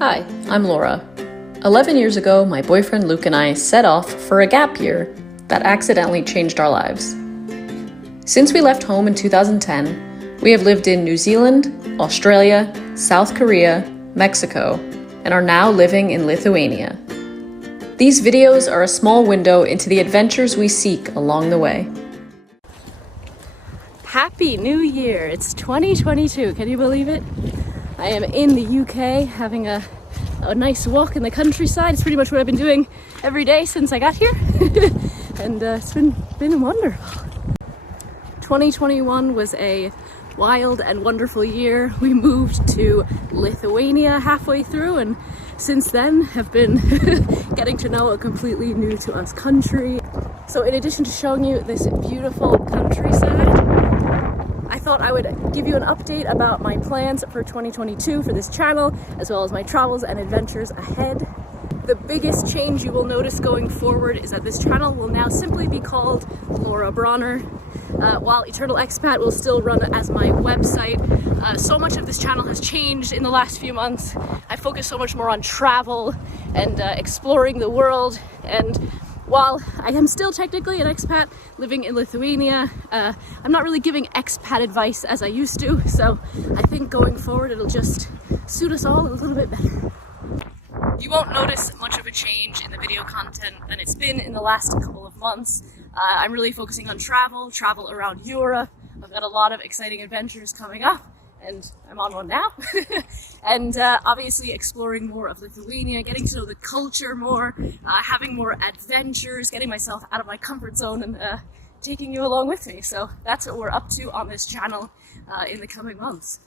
Hi, I'm Laura. 11 years ago, my boyfriend Luke and I set off for a gap year that accidentally changed our lives. Since we left home in 2010, we have lived in New Zealand, Australia, South Korea, Mexico, and are now living in Lithuania. These videos are a small window into the adventures we seek along the way. Happy New Year! It's 2022, can you believe it? I am in the UK having a nice walk in the countryside. It's pretty much what I've been doing every day since I got here. And it's been wonderful. 2021 was a wild and wonderful year. We moved to Lithuania halfway through, and since then have been getting to know a completely new to us country. So in addition to showing you this beautiful countryside, I thought I would give you an update about my plans for 2022 for this channel, as well as my travels and adventures ahead. The biggest change you will notice going forward is that this channel will now simply be called Laura Bronner. While Eternal Expat will still run as my website, so much of this channel has changed in the last few months. I focus so much more on travel and exploring the world, and while I am still technically an expat living in Lithuania, I'm not really giving expat advice as I used to, so I think going forward it'll just suit us all a little bit better. You won't notice much of a change in the video content than it's been in the last couple of months. I'm really focusing on travel around Europe. I've got a lot of exciting adventures coming up, and I'm on one now. And obviously exploring more of Lithuania, getting to know the culture more, having more adventures, getting myself out of my comfort zone, and taking you along with me. So that's what we're up to on this channel in the coming months.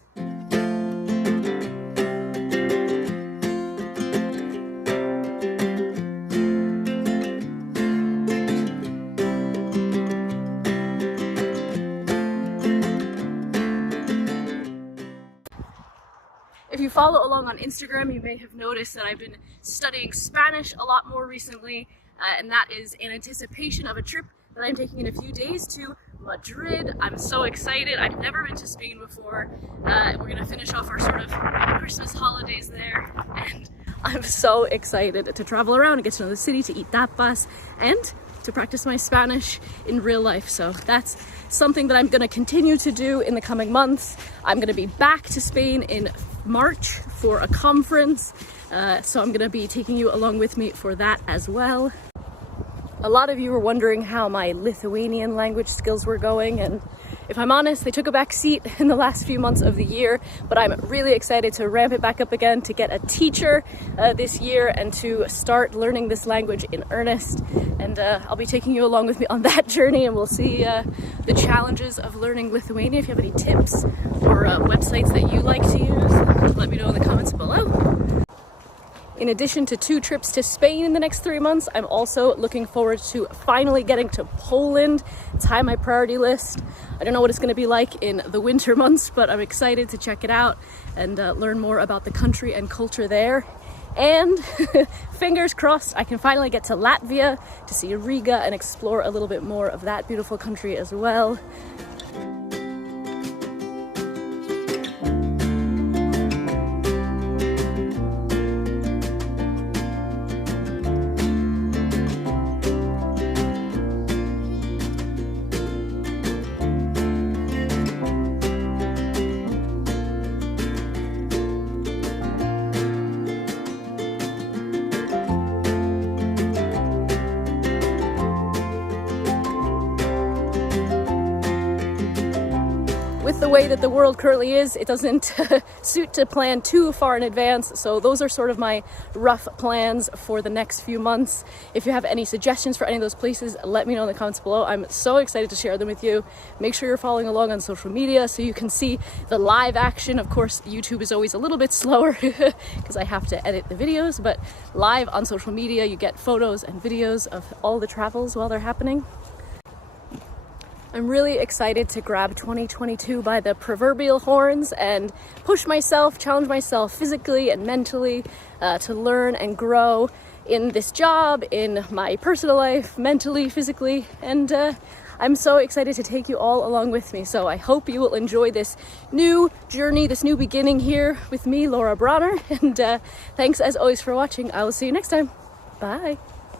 If you follow along on Instagram, you may have noticed that I've been studying Spanish a lot more recently, and that is in anticipation of a trip that I'm taking in a few days to Madrid. I'm so excited. I've never been to Spain before. We're going to finish off our sort of Christmas holidays there, and I'm so excited to travel around and get to know the city, to eat tapas, and to practice my Spanish in real life. So that's something that I'm going to continue to do in the coming months. I'm going to be back to Spain in March for a conference, so I'm going to be taking you along with me for that as well. A lot of you were wondering how my Lithuanian language skills were going, and if I'm honest, they took a back seat in the last few months of the year, but I'm really excited to ramp it back up again, to get a teacher this year and to start learning this language in earnest. And I'll be taking you along with me on that journey, and we'll see the challenges of learning Lithuanian. If you have any tips or websites that you like to use, let me know in the comments below. In addition to 2 trips to Spain in the next 3 months, I'm also looking forward to finally getting to Poland. It's high on my priority list. I don't know what it's going to be like in the winter months, but I'm excited to check it out and learn more about the country and culture there. And fingers crossed, I can finally get to Latvia to see Riga and explore a little bit more of that beautiful country as well. With the way that the world currently is, it doesn't suit to plan too far in advance, so those are sort of my rough plans for the next few months. If you have any suggestions for any of those places, let me know in the comments below. I'm so excited to share them with you. Make sure you're following along on social media so you can see the live action. Of course, YouTube is always a little bit slower because I have to edit the videos, but live on social media, you get photos and videos of all the travels while they're happening. I'm really excited to grab 2022 by the proverbial horns and push myself, challenge myself physically and mentally to learn and grow in this job, in my personal life, mentally, physically, and I'm so excited to take you all along with me. So I hope you will enjoy this new journey, this new beginning here with me, Laura Bronner. And thanks as always for watching. I will see you next time. Bye.